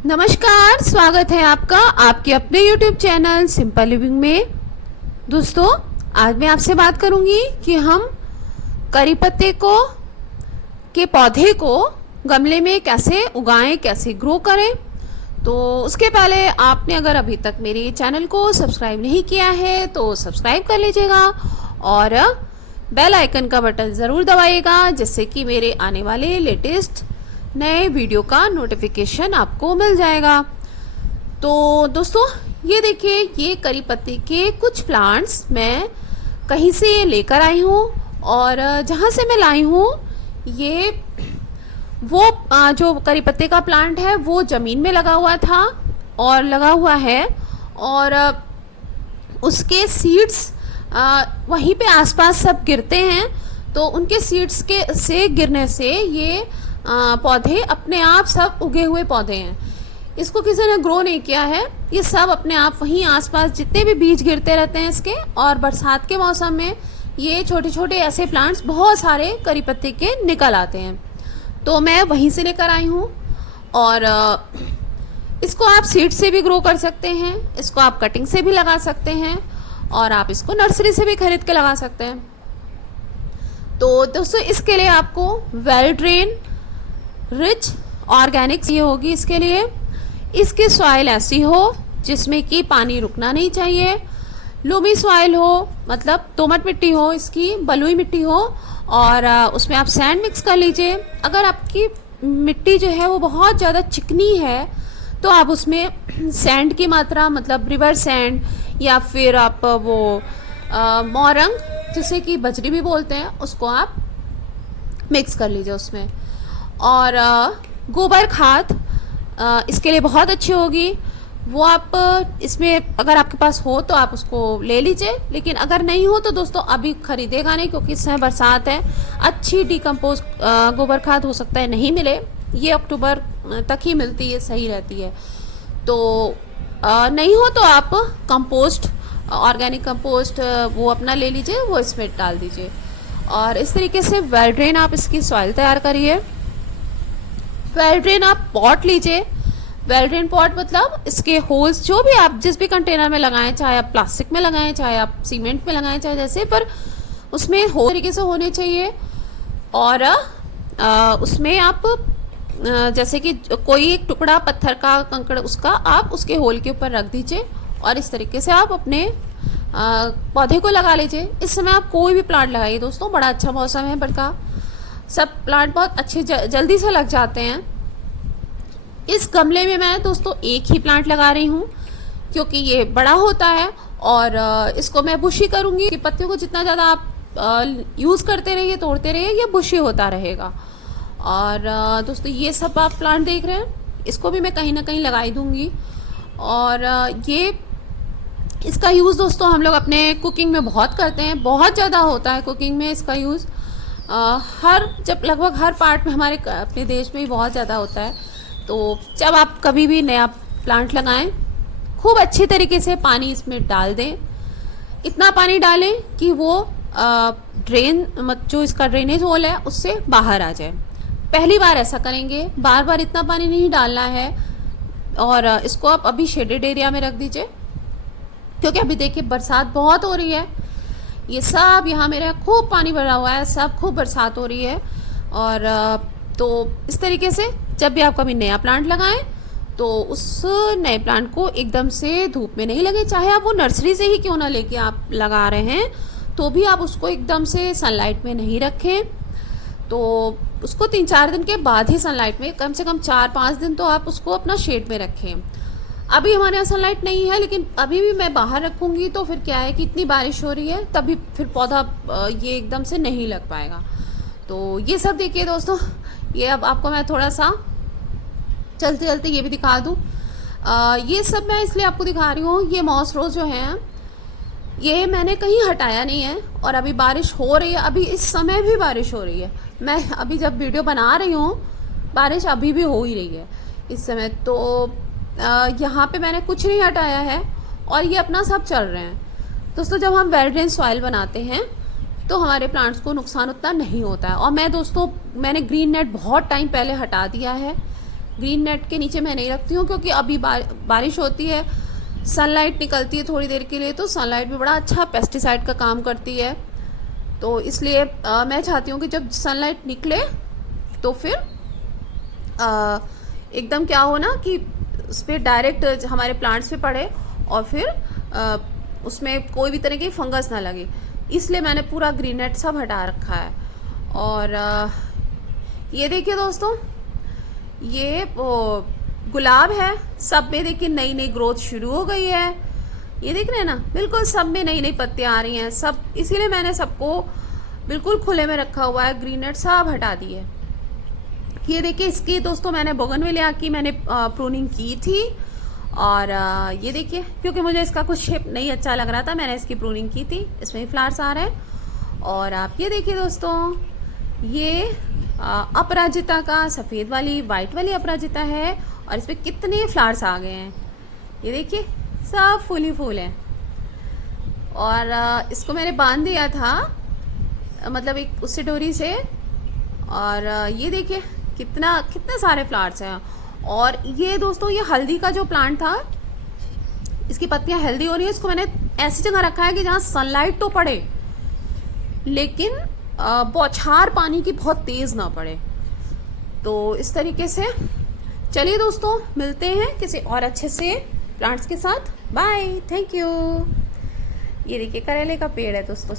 नमस्कार, स्वागत है आपका आपके अपने YouTube चैनल सिंपल लिविंग में। दोस्तों, आज मैं आपसे बात करूंगी कि हम करी पत्ते को के पौधे को गमले में कैसे उगाएं, कैसे ग्रो करें। तो उसके पहले आपने अगर अभी तक मेरे चैनल को सब्सक्राइब नहीं किया है तो सब्सक्राइब कर लीजिएगा और बेल आइकन का बटन ज़रूर दबाइएगा, जिससे कि मेरे आने वाले लेटेस्ट नए वीडियो का नोटिफिकेशन आपको मिल जाएगा। तो दोस्तों, ये देखिए, ये करी पत्ते के कुछ प्लांट्स मैं कहीं से लेकर आई हूँ और जहाँ से मैं लाई हूँ ये वो जो करी पत्ते का प्लांट है वो ज़मीन में लगा हुआ था और लगा हुआ है, और उसके सीड्स वहीं पे आसपास सब गिरते हैं। तो उनके सीड्स के से गिरने से ये पौधे अपने आप सब उगे हुए पौधे हैं। इसको किसी ने ग्रो नहीं किया है, ये सब अपने आप वहीं आसपास जितने भी बीज गिरते रहते हैं इसके। और बरसात के मौसम में ये छोटे छोटे ऐसे प्लांट्स बहुत सारे करी पत्ते के निकल आते हैं। तो मैं वहीं से लेकर आई हूँ और इसको आप सीड से भी ग्रो कर सकते हैं, इसको आप कटिंग से भी लगा सकते हैं और आप इसको नर्सरी से भी खरीद के लगा सकते हैं। तो दोस्तों, इसके लिए आपको वेल ड्रेन रिच ऑर्गेनिक ये होगी। इसके लिए इसकी सॉइल ऐसी हो जिसमें कि पानी रुकना नहीं चाहिए, लूमी सॉइल हो, मतलब दोमट मिट्टी हो, इसकी बलुई मिट्टी हो, और उसमें आप सैंड मिक्स कर लीजिए। अगर आपकी मिट्टी जो है वो बहुत ज़्यादा चिकनी है तो आप उसमें सैंड की मात्रा, मतलब रिवर सैंड या फिर आप वो मोरंग जिसे कि बजरी भी बोलते हैं, उसको आप मिक्स कर लीजिए उसमें। और गोबर खाद इसके लिए बहुत अच्छी होगी, वो आप इसमें अगर आपके पास हो तो आप उसको ले लीजिए, लेकिन अगर नहीं हो तो दोस्तों अभी खरीदेगा नहीं, क्योंकि इस समय बरसात है। अच्छी डिकम्पोज गोबर खाद हो सकता है नहीं मिले, ये अक्टूबर तक ही मिलती है, सही रहती है। तो नहीं हो तो आप कंपोस्ट, ऑर्गेनिक कंपोस्ट वो अपना ले लीजिए, वो इसमें डाल दीजिए। और इस तरीके से वेल ड्रेन आप इसकी सॉइल तैयार करिए। वेल ड्रेन आप पॉट लीजिए। वेल ड्रेन पॉट मतलब इसके होल्स जो भी आप जिस भी कंटेनर में लगाएं, चाहे आप प्लास्टिक में लगाएं, चाहे आप सीमेंट में लगाएं, चाहे जैसे, पर उसमें होल तरीके से होने चाहिए। और उसमें आप जैसे कि कोई एक टुकड़ा पत्थर का, कंकड़, उसका आप उसके होल के ऊपर रख दीजिए और इस तरीके से आप अपने पौधे को लगा लीजिए। इस समय आप कोई भी प्लांट लगाइए दोस्तों, बड़ा अच्छा मौसम है, बल्कि सब प्लांट बहुत अच्छे जल्दी से लग जाते हैं। इस गमले में मैं दोस्तों एक ही प्लांट लगा रही हूँ क्योंकि ये बड़ा होता है और इसको मैं बुशी करूँगी कि पत्तियों को जितना ज़्यादा आप यूज़ करते रहिए, तोड़ते रहिए, ये बुशी होता रहेगा। और दोस्तों, ये सब आप प्लांट देख रहे हैं, इसको भी मैं कहीं ना कहीं लगाई दूँगी। और ये इसका यूज़ दोस्तों हम लोग अपने कुकिंग में बहुत करते हैं, बहुत ज़्यादा होता है कुकिंग में इसका यूज़। जब लगभग हर पार्ट में हमारे अपने देश में ही बहुत ज़्यादा होता है। तो जब आप कभी भी नया प्लांट लगाएं, खूब अच्छी तरीके से पानी इसमें डाल दें। इतना पानी डालें कि वो जो इसका ड्रेनेज होल है उससे बाहर आ जाए। पहली बार ऐसा करेंगे, बार बार इतना पानी नहीं डालना है। और इसको आप अभी शेडेड एरिया में रख दीजिए, क्योंकि अभी देखिए बरसात बहुत हो रही है। ये सब यहाँ मेरे खूब पानी भरा हुआ है, सब खूब बरसात हो रही है। और तो इस तरीके से जब भी आप कभी नया प्लांट लगाएं तो उस नए प्लांट को एकदम से धूप में नहीं लगे, चाहे आप वो नर्सरी से ही क्यों ना लेके आप लगा रहे हैं, तो भी आप उसको एकदम से सनलाइट में नहीं रखें। तो उसको 3-4 दिन के बाद ही सनलाइट में, कम से कम 4-5 दिन तो आप उसको अपना शेड में रखें। अभी हमारे यहाँ सनलाइट नहीं है, लेकिन अभी भी मैं बाहर रखूँगी तो फिर क्या है कि इतनी बारिश हो रही है, तभी फिर पौधा ये एकदम से नहीं लग पाएगा। तो ये सब देखिए दोस्तों, ये अब आपको मैं थोड़ा सा चलते चलते ये भी दिखा दूँ। ये सब मैं इसलिए आपको दिखा रही हूँ, ये मॉस रोज जो है ये मैंने कहीं हटाया नहीं है। और अभी बारिश हो रही है, अभी इस समय भी बारिश हो रही है। मैं अभी जब वीडियो बना रही हूँ बारिश अभी भी हो ही रही है इस समय। तो यहाँ पे मैंने कुछ नहीं हटाया है और ये अपना सब चल रहे हैं। दोस्तों, जब हम वेल ड्रेन सॉइल बनाते हैं तो हमारे प्लांट्स को नुकसान उतना नहीं होता है। और मैंने ग्रीन नेट बहुत टाइम पहले हटा दिया है। ग्रीन नेट के नीचे मैं नहीं रखती हूँ, क्योंकि अभी बारिश होती है, सनलाइट निकलती है थोड़ी देर के लिए, तो सनलाइट भी बड़ा अच्छा पेस्टिसाइड का काम करती है। तो इसलिए मैं चाहती हूँ कि जब सनलाइट निकले तो फिर एकदम क्या हो ना कि उस पर डायरेक्ट हमारे प्लांट्स पे पड़े और फिर उसमें कोई भी तरह की फंगस ना लगे। इसलिए मैंने पूरा ग्रीन नेट सब हटा रखा है। और ये देखिए दोस्तों, ये गुलाब है, सब में देखिए नई नई ग्रोथ शुरू हो गई है। ये देख रहे हैं ना, बिल्कुल सब में नई नई पत्तियां आ रही हैं सब। इसीलिए मैंने सबको बिल्कुल खुले में रखा हुआ है, ग्रीन नेट सब हटा दी है। ये देखिए, इसकी दोस्तों मैंने बोगनविलिया की मैंने प्रूनिंग की थी। और ये देखिए, क्योंकि मुझे इसका कुछ शेप नहीं अच्छा लग रहा था, मैंने इसकी प्रूनिंग की थी। इसमें फ्लावर्स आ रहे हैं। और आप ये देखिए दोस्तों, ये अपराजिता का सफ़ेद वाली वाइट वाली अपराजिता है, और इस पर कितने फ्लावर्स आ गए हैं। ये देखिए, सब फूल ही फूल हैं। और इसको मैंने बांध दिया था, मतलब एक उससे डोरी से। और ये देखिए कितने सारे फ्लावर्स हैं। और ये दोस्तों, ये हल्दी का जो प्लांट था, इसकी पत्तियां हेल्दी हो रही है। इसको मैंने ऐसी जगह रखा है कि जहाँ सनलाइट तो पड़े, लेकिन बौछार पानी की बहुत तेज ना पड़े। तो इस तरीके से चलिए दोस्तों, मिलते हैं किसी और अच्छे से प्लांट्स के साथ। Bye, thank you. ये देखिए करेले का पेड़ है दोस्तों।